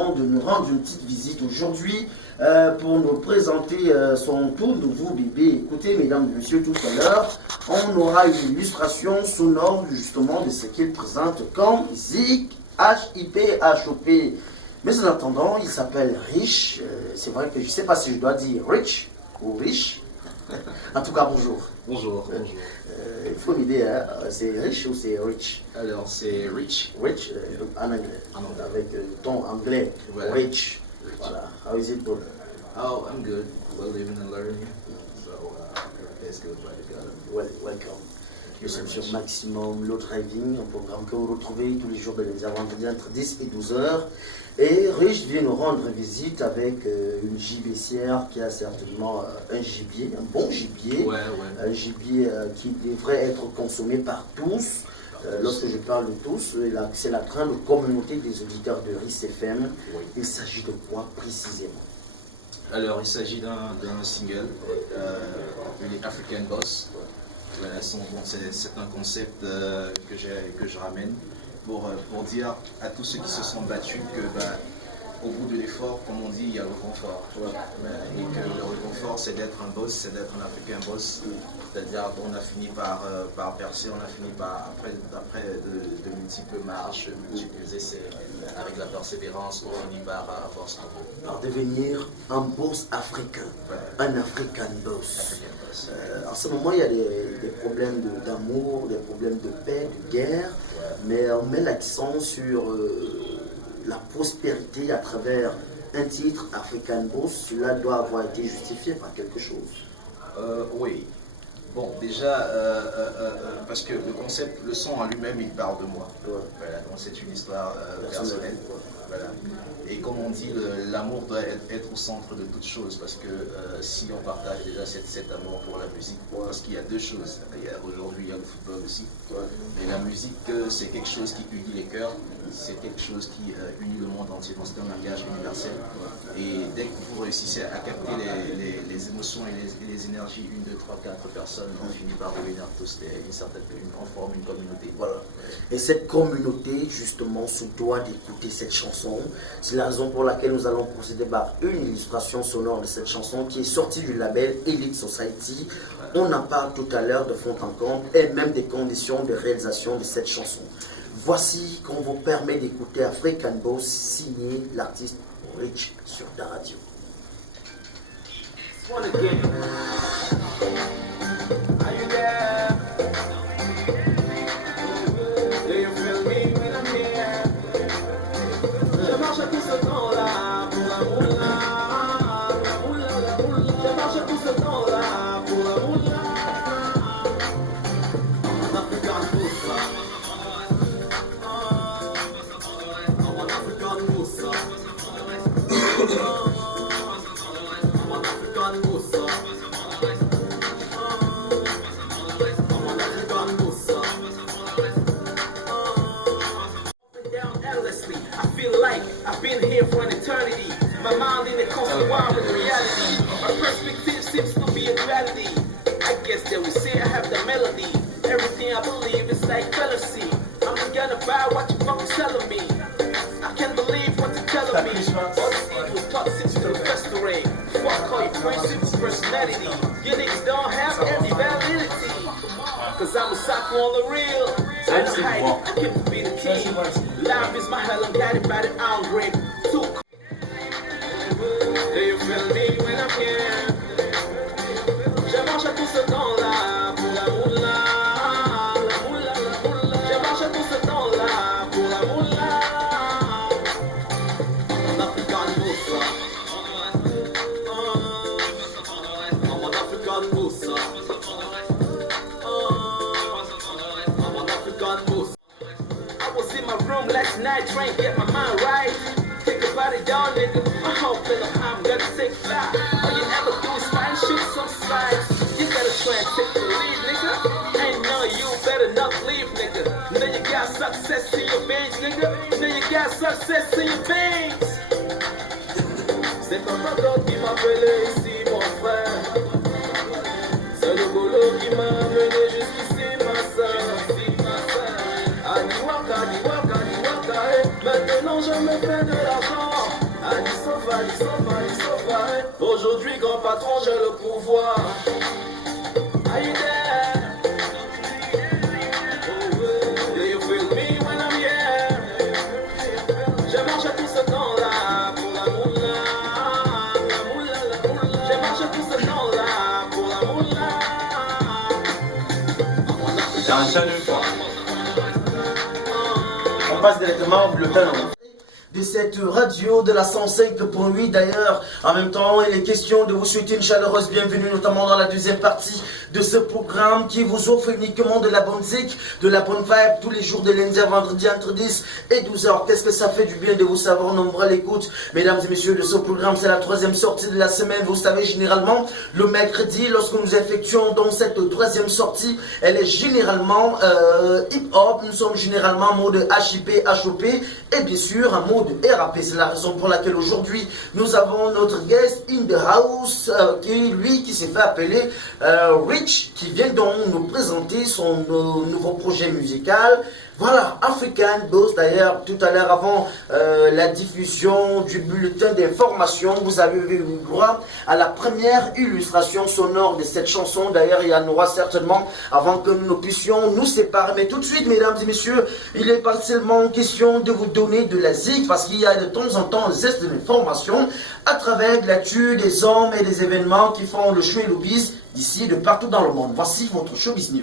justement de nous rendre une petite visite aujourd'hui pour nous présenter son tout nouveau bébé. Écoutez, mesdames et messieurs, tout à l'heure, on aura une illustration sonore justement de ce qu'il présente comme Zik H-I-P-H-O-P. Mais en attendant, il s'appelle Rich. C'est vrai que je ne sais pas si je dois dire Rich ou Rich. En tout cas, bonjour. Bonjour, bonjour. Il faut m'aider, hein? C'est Rich ou c'est Rich? Alors, c'est Rich. Rich, en anglais. Avec ton anglais. Voilà. Rich. Voilà. How is it, brother? Oh, I'm good. We're living and learning. So, everything's good by the God. Well, welcome. Nous sommes sur Maximum Low Driving, un programme que vous retrouvez tous les jours de les vendredis entre 10 et 12 heures. Et Rich vient nous rendre visite avec une gibecière qui a certainement un gibier, un bon gibier, un gibier qui devrait être consommé par tous. Lorsque je parle de tous, c'est la grande communauté des auditeurs de RIS FM. Oui. Il s'agit de quoi précisément? Alors, il s'agit d'un single, une African Boss. Voilà, c'est un concept que je ramène pour dire à tous ceux qui se sont battus que au bout de l'effort, comme on dit, il y a le confort. Et que le réconfort, c'est d'être un boss, c'est d'être un African boss. C'est-à-dire qu'on a fini par percer, on a fini par, après de multiples marches, multiples essais, avec la persévérance, on finit par avoir ce qu'on veut. Par devenir un boss africain, un African boss. En ce moment, il y a des problèmes d'amour, des problèmes de paix, de guerre, mais on met l'accent sur la prospérité à travers un titre, African Boss. Cela doit avoir été justifié par quelque chose. Oui. Bon, déjà, parce que le concept, le son en lui-même, il parle de moi. Voilà, donc c'est une histoire personnelle. Voilà. Et comme on dit, l'amour doit être au centre de toute chose, parce que si on partage déjà cet amour pour la musique, parce qu'il y a deux choses. Aujourd'hui, il y a le football aussi. Et la musique, c'est quelque chose qui unit les cœurs, c'est quelque chose qui unit le monde entier, donc c'est un langage universel. Et dès que vous réussissez à capter les émotions et les énergies, 1, 2, 3, 4 personnes, on finit par revenir tous on forme une communauté. Voilà. Et cette communauté, justement, se doit d'écouter cette chanson. C'est la raison pour laquelle nous allons procéder par une illustration sonore de cette chanson qui est sortie du label Elite Society. On en parle tout à l'heure de fond en comble et même des conditions de réalisation de cette chanson. Voici qu'on vous permet d'écouter African Boss signé l'artiste Rich sur ta radio. I've been here for an eternity. My mind in a constant war with reality. My perspective seems to be a duality. I guess they will say I have the melody. Everything I believe is like fallacy. I'm gonna buy what you fucking selling me. I can't believe what you're telling me. All these evil thoughts seems to festering. Fuck all your principles, personality. You niggas don't have any validity. Cause I'm a psycho on the real. I don't hide it, I keep to be the king. Life is my hell, I'm guided by the iron grip. Do you feel me when I'm here? Je marche à tout ce temps-là pour la moula, la moula, la moula. Je marche à tout ce temps-là pour la moula. En African Moussa, en African Moussa, en African Moussa. I was in my room last night trying to get my mind right. Think about it, y'all nigga. I hope that I'm gonna take flight. All you ever do is try and shoot some slides. You better try and take the lead, nigga. Ain't no you better not leave, nigga. Know you got success in your veins, nigga. Know you got success in your veins. C'est pas papa qui m'a appelé ici, mon frère. C'est le boulot qui m'a amené jusqu'ici, ma soeur. Maintenant je me fais de l'argent. Aujourd'hui, grand patron, j'ai le pouvoir. Are you there? Do you feel me when I'm here? J'ai marché tout ce temps-là pour la moula. J'ai marché tout ce temps-là pour la moula. On passe directement au bulletin de cette radio de la 105.8 d'ailleurs. En même temps, il est question de vous souhaiter une chaleureuse bienvenue, notamment dans la deuxième partie de ce programme qui vous offre uniquement de la bonne zik, de la bonne vibe tous les jours de lundi à vendredi entre 10 et 12 heures. Qu'est-ce que ça fait du bien de vous savoir nombreux à l'écoute, mesdames et messieurs, de ce programme. C'est la troisième sortie de la semaine. Vous savez, généralement, le mercredi, lorsque nous effectuons donc cette troisième sortie, elle est généralement hip-hop. Nous sommes généralement en mode HIP, HOP et bien sûr en mode de RAP. C'est la raison pour laquelle aujourd'hui nous avons notre guest in the house qui s'est fait appeler Rich, qui vient donc nous présenter son nouveau projet musical. Voilà, African Boss. D'ailleurs, tout à l'heure, avant la diffusion du bulletin d'information, vous avez eu droit à la première illustration sonore de cette chanson. D'ailleurs, il y en aura certainement avant que nous puissions nous séparer. Mais tout de suite, mesdames et messieurs, il n'est pas seulement question de vous donner de la zik, parce qu'il y a de temps en temps des gestes d'information à travers l'actu des hommes et des événements qui font le show et le biz d'ici et de partout dans le monde. Voici votre Showbiz News.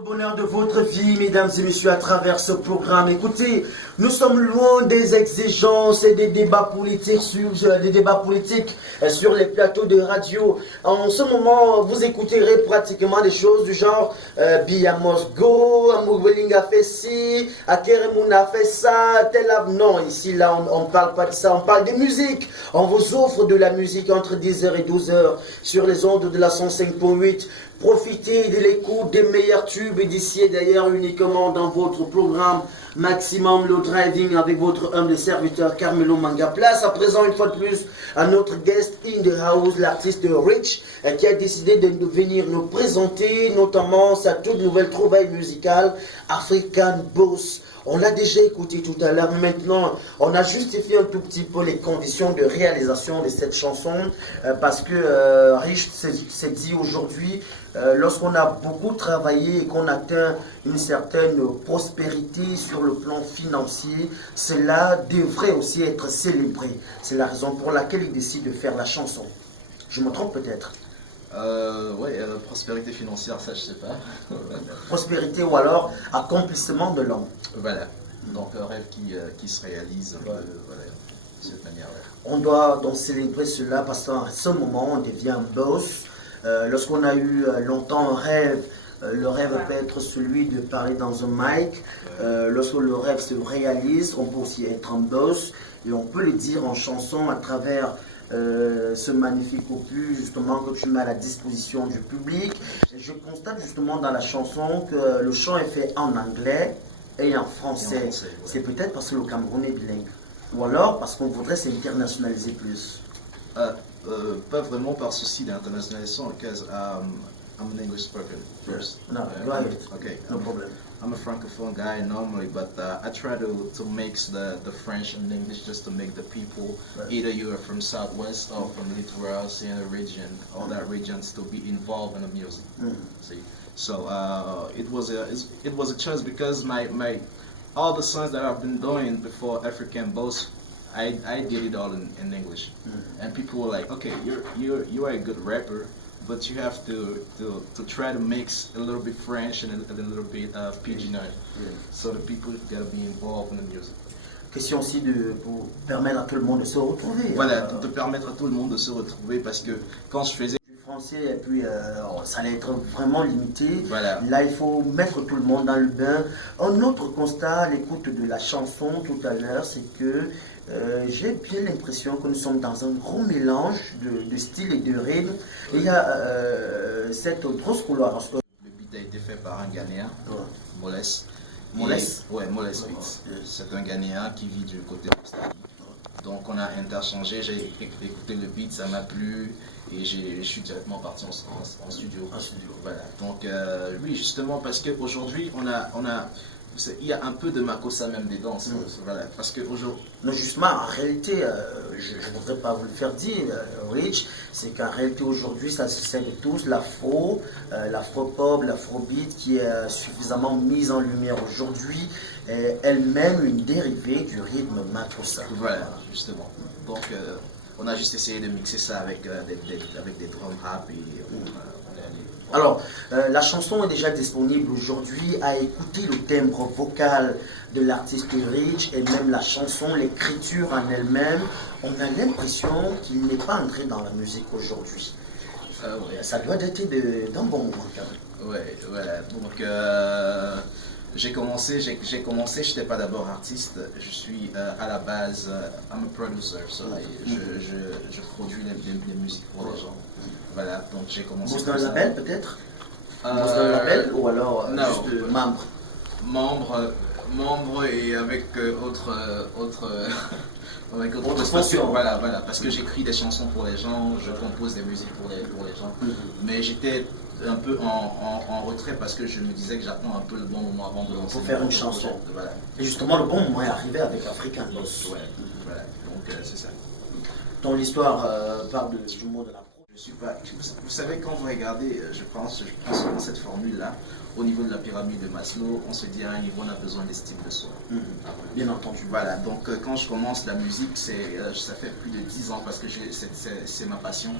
Le bonheur de votre vie, mesdames et messieurs, à travers ce programme. Écoutez, nous sommes loin des exigences et des débats politiques sur les plateaux de radio. En ce moment, vous écouterez pratiquement des choses du genre Biamos Go, Amouweling a fait ci, Akeremoun a fait ça, non, ici, là, on ne parle pas de ça, on parle de musique. On vous offre de la musique entre 10h et 12h sur les ondes de la 105.8. Profitez de l'écoute des meilleurs tubes et d'ici et d'ailleurs uniquement dans votre programme Maximum Low Driving avec votre humble serviteur Carmelo Manga. Place à présent une fois de plus à notre guest in the house, l'artiste Rich, qui a décidé de venir nous présenter notamment sa toute nouvelle trouvaille musicale African Boss. On l'a déjà écouté tout à l'heure, mais maintenant on a justifié un tout petit peu les conditions de réalisation de cette chanson parce que Rich s'est dit aujourd'hui, lorsqu'on a beaucoup travaillé et qu'on atteint une certaine prospérité sur le plan financier, cela devrait aussi être célébré. C'est la raison pour laquelle il décide de faire la chanson. Je me trompe peut-être? Prospérité financière, ça je sais pas. Prospérité ou alors accomplissement de l'homme. Voilà, donc un rêve qui se réalise voilà, de cette manière-là. On doit donc célébrer cela parce qu'à ce moment on devient un boss. Lorsqu'on a eu longtemps un rêve, le rêve peut être celui de parler dans un mic. Lorsque le rêve se réalise, on peut aussi être un boss et on peut le dire en chanson à travers ce magnifique opus justement que tu mets à la disposition du public. Et je constate justement dans la chanson que le chant est fait en anglais et en français. Ouais. C'est peut-être parce que le Cameroun est bilingue ou alors parce qu'on voudrait s'internationaliser plus. Pas vraiment par souci d'internationalisation, because I'm an English speaker first. No, go ahead. Okay, no problem. I'm a francophone guy normally, but I try to mix the French and English just to make the people, right. Either you are from Southwest or from Littoral, Siena region, all that regions to be involved in the music. See, so it was a choice because my all the songs that I've been doing before African Boss, I did it all in English, and people were like, okay, you are a good rapper, but you have to try to mix a little bit French and a little bit Pidgin, so the people gotta be involved in the music. Question aussi pour permettre à tout le monde de se retrouver. Voilà, de permettre à tout le monde de se retrouver parce que quand je faisais français et puis ça allait être vraiment limité. Voilà. Là, il faut mettre tout le monde dans le bain. Un autre constat à l'écoute de la chanson tout à l'heure, c'est que j'ai bien l'impression que nous sommes dans un gros mélange de styles et de rythmes. Il y a cette grosse coloration. Le beat a été fait par un Ghanéen, Moles. Moles? Ouais, Moles Beats. C'est un Ghanéen qui vit du côté d'Australie. Donc on a interchangé, j'ai écouté le beat, ça m'a plu et je suis directement parti en studio. Voilà. Donc oui, justement parce qu'aujourd'hui on a il y a un peu de Makossa même dedans, voilà, parce que aujourd'hui... Non, justement, en réalité, je ne voudrais pas vous le faire dire, Rich, c'est qu'en réalité aujourd'hui, ça se sait de tous, l'afro-pop, l'afrobeat qui est suffisamment mise en lumière aujourd'hui, est elle-même une dérivée du rythme Makossa. Voilà, justement. Donc, on a juste essayé de mixer ça avec des drum rap et on est allé. Alors, la chanson est déjà disponible aujourd'hui. À écouter le timbre vocal de l'artiste Rich et même la chanson, l'écriture en elle-même, on a l'impression qu'il n'est pas entré dans la musique aujourd'hui. Ouais. Ça doit dater d'un bon moment quand même. Ouais, voilà. Donc, j'ai commencé, j'étais pas d'abord artiste, je suis à la base, I'm a producer, so je produis les musiques pour les gens. Voilà, donc j'ai commencé. Vous êtes un label peut-être? Vous êtes un label ou alors juste membre? Membre et avec autre fonction. Voilà, parce que j'écris des chansons pour les gens, je compose des musiques pour les gens. Mais j'étais un peu en retrait parce que je me disais que j'attends un peu le bon moment avant de lancer. Pour faire une chanson. Voilà. Et justement, le bon moment est arrivé avec African Boss. Ouais, voilà, donc c'est ça. Ton histoire parle du mot de la pro. Je suis pas. Vous savez, quand vous regardez, je prends souvent cette formule-là, au niveau de la pyramide de Maslow, on se dit à un niveau, on a besoin d'estime de soi. Bien entendu. Voilà, donc quand je commence la musique, ça fait plus de 10 ans parce que c'est ma passion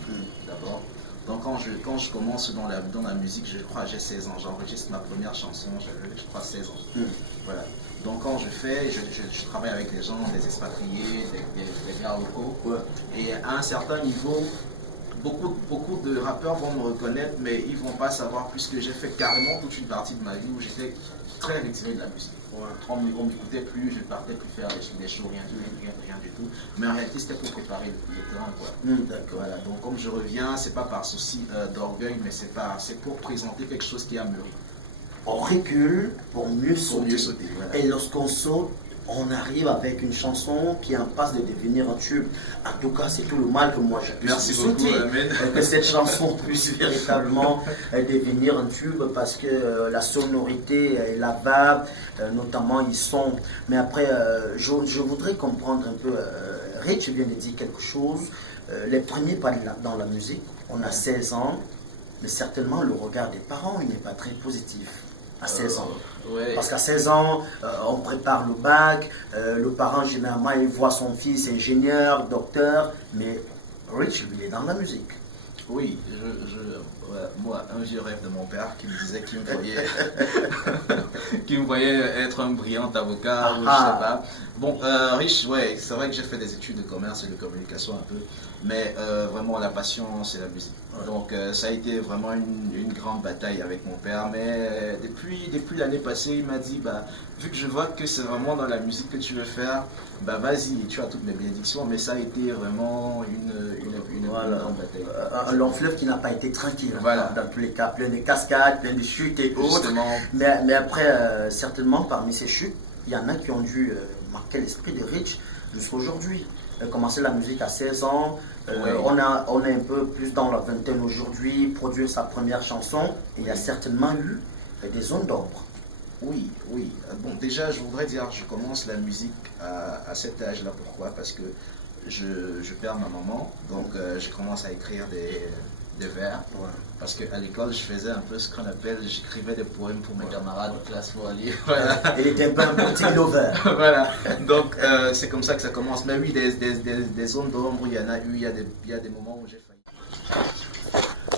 d'abord. Donc quand je commence dans la musique, je crois que j'ai 16 ans, j'enregistre ma première chanson, je crois 16 ans. Voilà. Donc quand je travaille avec des gens, des expatriés, des gars locaux. Et à un certain niveau, beaucoup de rappeurs vont me reconnaître, mais ils vont pas savoir puisque j'ai fait carrément toute une partie de ma vie où j'étais très retiré de la musique. On ne m'écoutait plus, je ne partais plus faire des shows, rien du tout. Mais en réalité, c'était pour préparer le terrain. D'accord. Voilà. Donc comme je reviens, c'est pas par souci d'orgueil, mais c'est pour présenter quelque chose qui a mûri. On recule pour mieux sauter. Voilà. Et lorsqu'on saute, on arrive avec une chanson qui est en passe de devenir un tube. En tout cas, c'est tout le mal que moi je puisse souhaiter. Que cette chanson puisse véritablement devenir un tube parce que la sonorité est lavable, notamment ils sont. Mais après, je voudrais comprendre un peu. Rich vient de dire quelque chose. Les premiers pas dans la musique, on a 16 ans, mais certainement le regard des parents il n'est pas très positif. À 16 ans. Ouais. Parce qu'à 16 ans, on prépare le bac, le parent généralement il voit son fils ingénieur, docteur, mais Rich lui il est dans la musique. Oui, moi, un vieux rêve de mon père qui me disait qu'il me voyait être un brillant avocat, ou je sais pas. Bon, Rich, ouais, c'est vrai que j'ai fait des études de commerce et de communication un peu, mais vraiment la passion, c'est la musique. Donc ça a été vraiment une grande bataille avec mon père, mais depuis l'année passée, il m'a dit, vu que je vois que c'est vraiment dans la musique que tu veux faire, vas-y, tu as toutes mes bénédictions, mais ça a été vraiment une grande bataille. Un long fleuve qui n'a pas été tranquille, voilà. Dans tous les cas, plein de cascades, plein de chutes et autres. Mais après, certainement, parmi ces chutes, il y en a qui ont dû marquer l'esprit de Rich jusqu'à aujourd'hui. Commencer la musique à 16 ans, on est un peu plus dans la vingtaine aujourd'hui, produire sa première chanson, et il y a certainement eu des zones d'ombre. Oui. Bon, déjà, je voudrais dire, je commence la musique à cet âge-là. Pourquoi? Parce que je perds ma maman, donc je commence à écrire des vers. Parce qu'à l'école, je faisais un peu ce qu'on appelle, j'écrivais des poèmes pour mes camarades de classe pour aller. Voilà. Il était un peu un petit lover. Voilà, donc c'est comme ça que ça commence. Mais oui, des zones d'ombre, il y en a eu, il y a des moments où j'ai failli.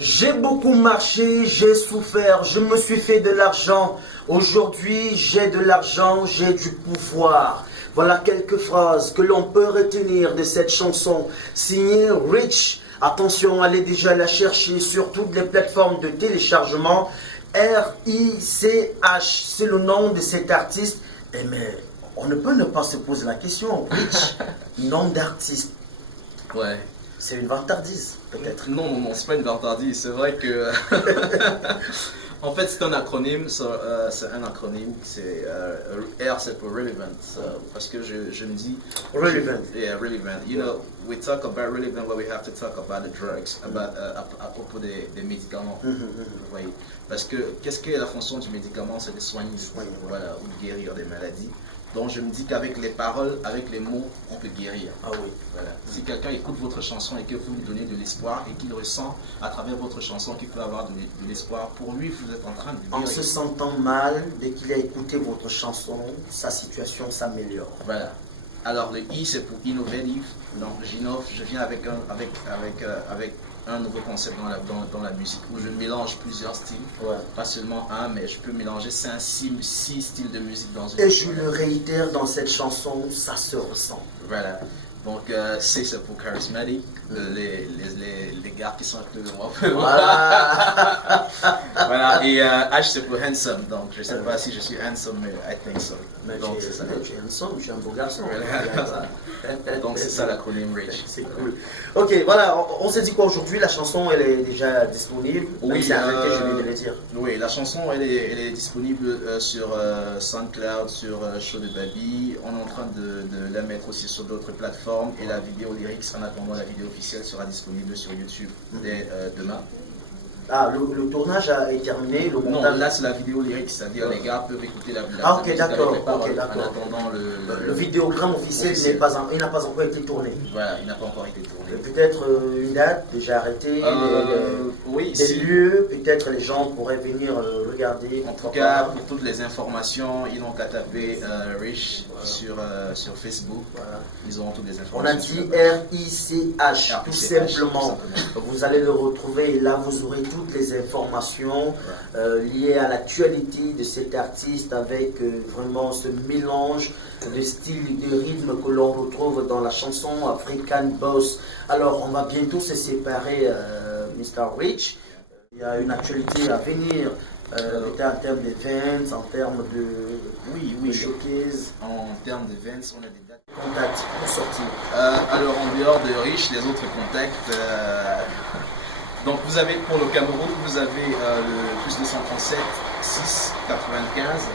J'ai beaucoup marché, j'ai souffert, je me suis fait de l'argent. Aujourd'hui, j'ai de l'argent, j'ai du pouvoir. Voilà quelques phrases que l'on peut retenir de cette chanson signée Rich. Attention, allez déjà la chercher sur toutes les plateformes de téléchargement. R-I-C-H, c'est le nom de cet artiste. Mais on ne peut ne pas se poser la question. Rich, nom d'artiste. Ouais. C'est une vantardise, peut-être. Non, c'est pas une vantardise. C'est vrai que En fait, c'est un acronyme, R c'est pour relevant, parce que je me dis... Relevant. Yeah, relevant. You know, we talk about relevant when we have to talk about the drugs, à propos des médicaments. Oui. Parce que, qu'est-ce que la fonction du médicament? C'est de soigner, voilà, ou de guérir des maladies. Donc je me dis qu'avec les paroles, avec les mots, on peut guérir. Ah oui. Voilà. Si quelqu'un écoute votre chanson et que vous lui donnez de l'espoir et qu'il ressent à travers votre chanson qu'il peut avoir de l'espoir, pour lui, vous êtes en train de guérir. En se sentant mal, dès qu'il a écouté votre chanson, sa situation s'améliore. Voilà. Alors le I c'est pour innovative. Donc j'innove, je viens avec un nouveau concept dans la musique où je mélange plusieurs styles, pas seulement un, mais je peux mélanger 6 styles de musique dans une Et je le réitère dans cette chanson, ça se ressent. Voilà. Donc C c'est pour charismatic, les gars qui sont à côté de moi. Voilà. Voilà. Et H c'est pour handsome, donc je ne sais pas si je suis handsome, mais I think so. Mais donc c'est ça. Tu es handsome, je suis un beau garçon. Donc c'est ça l'acronyme Rich. C'est cool. Ok, voilà, on s'est dit quoi aujourd'hui? La chanson elle est déjà disponible. Oui, c'est arrêté, je viens de le dire. Oui, la chanson elle est disponible sur SoundCloud, sur Show de Baby. On est en train de la mettre aussi sur d'autres plateformes et la vidéo lyrics en attendant la vidéo officielle sera disponible sur YouTube dès demain. Ah, le tournage est terminé, le montage... Non, là c'est la vidéo lyrique, c'est-à-dire les gars peuvent écouter la Ah ok, d'accord, en attendant le vidéogramme officiel il n'a pas encore été tourné. Voilà, il n'a pas encore été tourné. Peut-être une date déjà arrêtée, oui, des lieux, peut-être les gens pourraient venir regarder. En tout cas, pour toutes les informations, ils n'ont qu'à taper Rich sur Facebook. Voilà. Ils auront toutes les informations. On a dit R-I-C-H, tout simplement. Vous allez le retrouver et là vous aurez toutes les informations liées à l'actualité de cet artiste avec vraiment ce mélange de style et de rythme que l'on retrouve dans la chanson African Boss. Alors on va bientôt se séparer, Mr. Rich. Il y a une actualité à venir. En termes d'events, en termes de showcase. En termes d'events, on a des dates. Contacts pour sortir. Alors en dehors de Rich, les autres contacts. Donc vous avez pour le Cameroun, vous avez le plus 237 695.